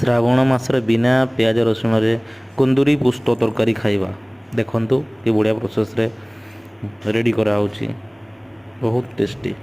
श्रावण मासरे बिना पियाज रसुण रे कुंदूरी पुष्ट तरकारी खाइबा। देखंतु कि बढ़िया प्रोसेस रे रेडी करा होची, बहुत टेस्टी।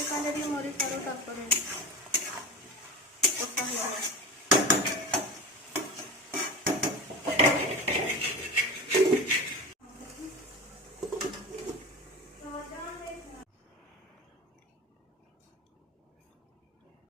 एखाद्या मोरी सारू टाकतो.